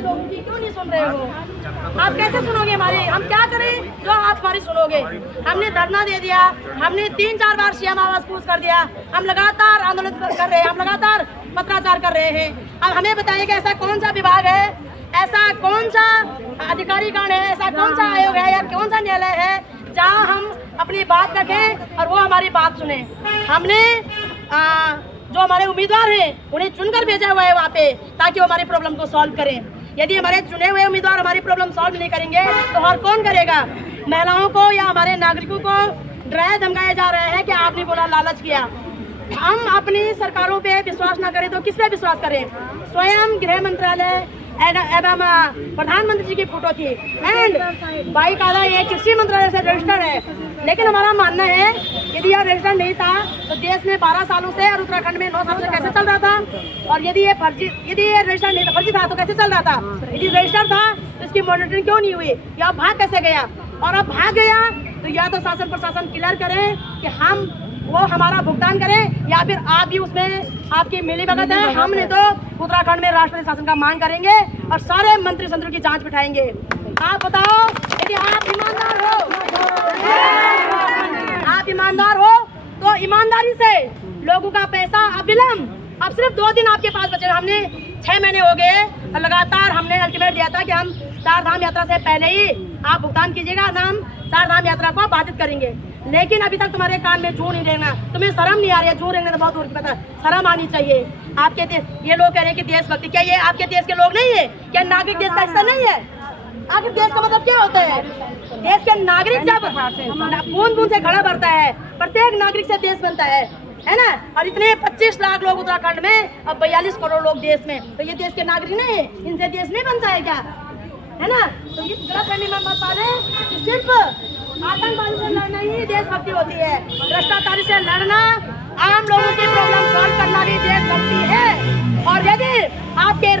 हमारी लोगों की क्यों नहीं सुन रहे हो? आप कैसे सुनोगे हमारी? हम क्या करें जो आप हमारी सुनोगे? हमने धरना दे दिया, हमने 3-4 बार सीएम आवास पूछ कर दिया, हम लगातार आंदोलन कर रहे हैं, हम लगातार पत्राचार कर रहे हैं। अब हमें बताइए कि ऐसा कौन सा विभाग है, ऐसा कौन सा अधिकारीगण है, ऐसा कौन सा आयोग है या कौन सा न्यायालय है जहां हम अपनी बात रखें और वो हमारी बात सुने? हमने जो हमारे उम्मीदवार हैं उन्हें चुनकर भेजा हुआ है वहाँ पे, ताकि वो हमारी प्रॉब्लम को सॉल्व करें। यदि हमारे चुने हुए उम्मीदवार हमारी प्रॉब्लम सॉल्व नहीं करेंगे तो और कौन करेगा? महिलाओं को या हमारे नागरिकों को डराया धमकाया जा रहा है कि आपने बोला लालच किया। हम अपनी सरकारों पे विश्वास ना करें तो किस पे विश्वास करें? स्वयं गृह मंत्रालय एवं प्रधानमंत्री जी की फोटो थी एंड बाकायदा ये कृषि मंत्रालय से रजिस्टर्ड है। लेकिन हमारा मानना है यदि यह रजिस्टर्ड नहीं था तो देश में 12 सालों से और उत्तराखंड में 9 सालों से कैसे चल रहा था? और यदि ये रजिस्टर्ड नहीं था, फर्जी था तो कैसे चल रहा था? यदि रजिस्टर्ड था तो इसकी मॉनिटरिंग क्यों नहीं हुई? या भाग कैसे गया? और अब भाग गया तो या तो शासन प्रशासन क्लियर करें कि हम वो हमारा भुगतान करें या फिर आप भी उसमें आपकी मिली भगत है। हमने तो उत्तराखंड में राष्ट्रपति शासन का मांग करेंगे और सारे मंत्री संतरों की जांच बिठाएंगे। आप बताओ यदि आप ईमानदार हो तो ईमानदारी से लोगों का पैसा अविलंब, अब सिर्फ 2 दिन आपके पास बचे। हमने 6 महीने हो गए और लगातार हमने अल्टीमेट दिया था कि हम 4 धाम यात्रा से पहले ही आप भुगतान कीजिएगा, हम 4 धाम यात्रा को बाधित करेंगे। लेकिन अभी तक तुम्हारे कान में जू नहीं रहना, तुम्हें शर्म नहीं आ रही है? जू रहने तो बहुत दूर की बात है, शर्म आनी चाहिए आपके। ये लोग कह रहे हैं कि देशभक्ति, क्या ये आपके देश के लोग नहीं है? क्या नागरिक देश का हिस्सा नहीं है? आखिर देश का मतलब क्या होता है? देश के नागरिक जब बूंद बूंद से घड़ा भरता है, प्रत्येक नागरिक से देश बनता है ना? और इतने 25 लाख लोग उत्तराखंड में और 42 करोड़ लोग देश में, तो ये देश के नागरिक नहीं है? इनसे देश नहीं बनता है क्या? है ना? तो इस गलतफहमी में मत पाले कि सिर्फ आतंकवादी से लड़ना ही देशभक्ति होती है। भ्रष्टाचारी से लड़ना, आम लोगों की प्रॉब्लम सॉल्व करना भी देशभक्ति है। और यदि आपके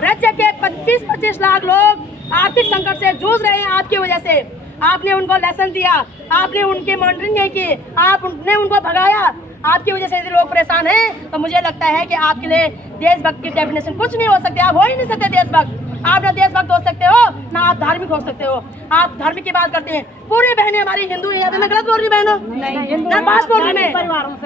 राज्य के 25 लाख लोग आर्थिक संकट से जूझ रहे हैं आपकी वजह से, आपने उनको लेसन दिया, आपने उनकी मॉनिटरिंग नहीं की, आपने उनको भगाया, आपकी वजह से यदि लोग परेशान हैं तो मुझे लगता है कि आपके लिए देशभक्त की डेफिनेशन कुछ नहीं हो सकती। आप हो ही नहीं सकते देशभक्त। आप ना देशभक्त हो सकते हो ना आप धार्मिक हो सकते हो। आप धर्म की बात करते हैं, पूरी बहनें हमारी हिंदू हैं। मैं गलत बोल रही बहनों? ना बात बोल रही मैं।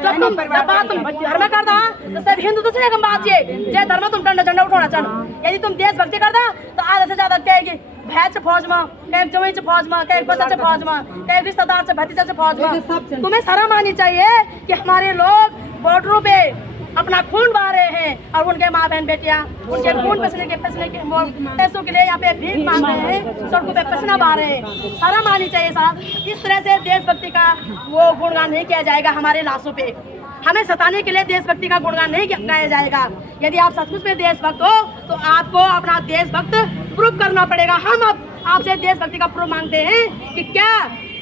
जब तुम धर्म करता तो सब हिंदू दूसरे कम बात जय धर्म तुम झंडा उठाना चाहो। यदि तुम देशभक्ति करता तो आधा से ज्यादा कहेगी भैंस से फौज में, कहीं जमीन से फौज में, कहीं बच्चा से फौज में, कहीं रिश्तेदार से भतीजा से फौज में। तुम्हें शर्म आनी चाहिए कि हमारे लोग बॉर्डरों पे अपना खून बहा रहे हैं और उनके माँ बहन बेटियां उनके खून पसीने के पैसों के लिए यहाँ पे भीख मांग रहे हैं, सड़कों पे पसीना बहा रहे हैं। शर्म आनी चाहिए साहब। इस तरह से देशभक्ति का वो गुणगान नहीं किया जाएगा हमारे लाशों पे। हमें सताने के लिए देशभक्ति का गुणगान नहीं गाया जाएगा। यदि आप सचमुच में देशभक्त हो तो आपको अपना देशभक्त प्रूव करना पड़ेगा। हम अब आपसे देशभक्ति का प्रूफ मांगते हैं कि क्या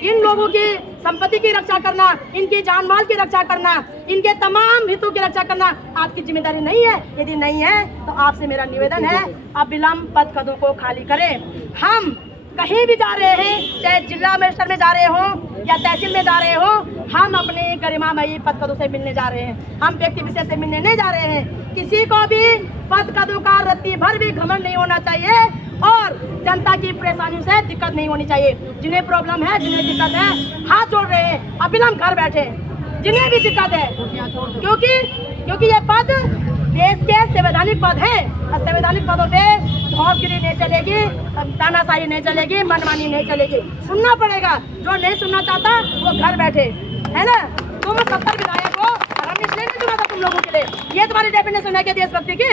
इन लोगों की संपत्ति की रक्षा करना, इनकी जान माल की रक्षा करना, इनके तमाम हितों की रक्षा करना आपकी जिम्मेदारी नहीं है? यदि नहीं है तो आपसे मेरा निवेदन है आप विलंब पद पदों को खाली करें। हम कहीं भी जा रहे हैं, चाहे जिला मजिस्ट्रेट में जा रहे हो या तहसील में जा रहे हो, हम अपने गरिमामयी पद पदों से मिलने जा रहे हैं। हम व्यक्ति विशेष से मिलने नहीं जा रहे हैं। किसी को भी पद पदों का रत्ती भर भी घमंड नहीं होना चाहिए और जनता की परेशानियों से दिक्कत नहीं होनी चाहिए। जिन्हें प्रॉब्लम है, जिन्हें दिक्कत है, हाथ जोड़ रहे हैं, अविलंब घर बैठे। जिन्हें भी दिक्कत है, क्योंकि ये पद देश के संवैधानिक पद है और संवैधानिक पदों पे धौंसगिरी नहीं चलेगी, तानाशाही नहीं चलेगी, मनमानी नहीं चलेगी। सुनना पड़ेगा। जो नहीं सुनना चाहता वो घर बैठे, है ना? तुम 70 विधायक हो और हमने इसलिए नहीं चुना था तुम लोगों के लिए। ये तुम्हारी डेफिनेशन है क्या देशभक्ति की?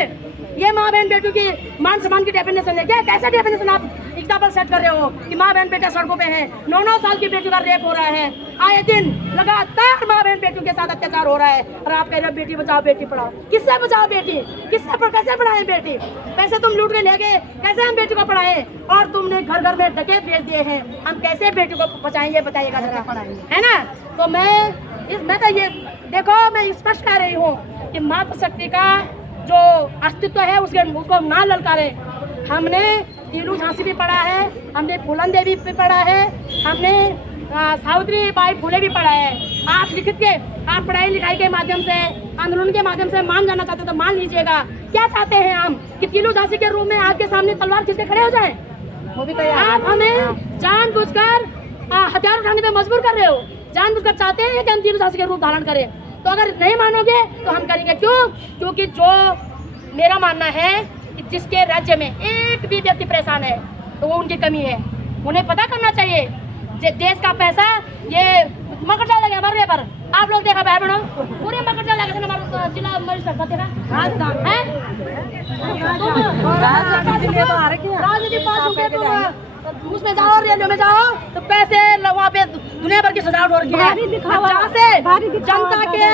ये माँ बहन बेटों की मान सम्मान की डेफिनेशन है क्या? कैसा डेफिनेशन आप एग्जाम्पल सेट कर रहे हो कि माँ बहन बेटा सड़कों पे हैं, 9-9 साल की बेटी का रेप हो रहा है, आए दिन लगातार माँ बहन बेटियों के साथ अत्याचार हो रहा है और आप कह रहे हो बेटी बचाओ बेटी पढ़ाओ। किससे बचाओ बेटी? कैसे पढ़ाए बेटी? पैसे तुम लूट के ले गए, कैसे हम बेटी को पढ़ाए? और तुमने घर घर में डकैत भेज दिए हैं, हम कैसे बेटी को बचाएंगे बताइएगा जरा, है ना? तो मैं तो ये देखो, मैं स्पष्ट कह रही हूँ कि मातृशक्ति का जो अस्तित्व है उसको ना ललकारे। हमने तीनू झांसी भी पढ़ा है, हमने फूलन देवी भी पढ़ा है, हमने सावित्री बाई फुले भी पढ़ा है। आप लिखित के आप पढ़ाई लिखाई के माध्यम से, आंदोलन के माध्यम से मान जाना चाहते तो मान लीजिएगा। क्या चाहते हैं हम कि तीलू झांसी के रूप में आपके सामने तलवार खींच के खड़े हो जाएं? वो भी तैयार आप हमें जानबूझकर हथियार उठाने पे मजबूर कर रहे हो। जानबूझकर चाहते हैं कि हम तीलू झांसी के रूप धारण करें। तो अगर नहीं मानोगे तो हम करेंगे। क्यों? क्योंकि जो मेरा मानना है कि जिसके राज्य में एक भी व्यक्ति परेशान है तो वो उनकी कमी है। उन्हें पता करना चाहिए देश का पैसा ये मकड़ डाला गया हमारे पर। आप लोग देखा भाई बहनों, पूरे मकड़ डाला गया हमारा जिला मजिस्ट्रेट देखा राजनीति उसमें जाओ, रैलियों में जाओ तो पैसे वहाँ पे दुनिया भर की सजावट हो रही है। जहाँ से जनता के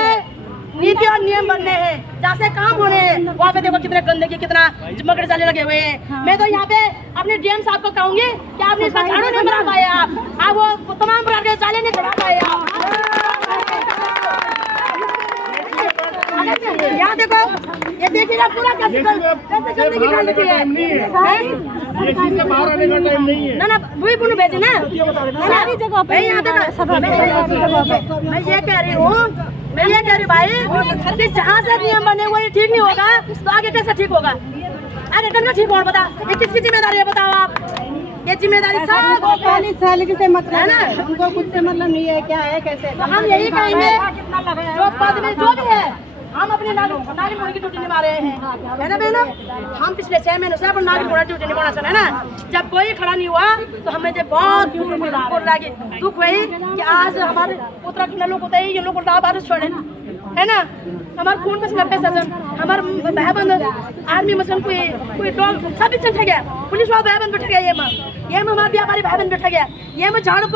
नीति और नियम बनने हैं, जहाँ से काम होने हैं, वहाँ पे देखो कितने गंदगी, कितना मकड़ जाले लगे हुए हैं। मैं तो यहाँ पे अपने डीएम साहब को कहूँगी कि आपने इसका झाड़ू नहीं बना पाए, आप वो तमाम प्रकार के जाले नहीं चढ़ा पाए आप। यहाँ देखो, ये देखिएगा पूरा कैसे गंदगी फैल रही है। बाहर आने का टाइम नहीं है ना वही पुनः भेजे ना सारी जगह पे। मैं ये कह रही हूँ भाई, जहाँ से नियम बने वही ठीक नहीं होगा तो आगे कैसे ठीक होगा? आगे करना ठीक होगा? बता, ये किसकी जिम्मेदारी है? बताओ आप। ये जिम्मेदारी सब सैलरी से मतलब है ना, उनको कुछ से मतलब नहीं है, क्या है कैसे। तो हम यही कहेंगे जो पद में जो भी है हम अपने नागरिक होने की ड्यूटी निभा रहे हैं, है ना बहनों। हम पिछले 6 महीनों से अपने नागरिक होने की ड्यूटी निभाना चाह रहे हैं ना। जब कोई खड़ा नहीं हुआ तो हमें जब बहुत दुख हुई कि आज हमारे उत्तराखंड लोग होते ही ये लोग बारिश छोड़े, है ना। हमारे खून में 90 सजन, हमारे भाई बंद आर्मी में कोई डॉग सब बैठ गया, पुलिस वाला भाई बंद बैठ गया, ये में हमारे व्यापारी भाई बंद बैठ गया, ये में झाड़ू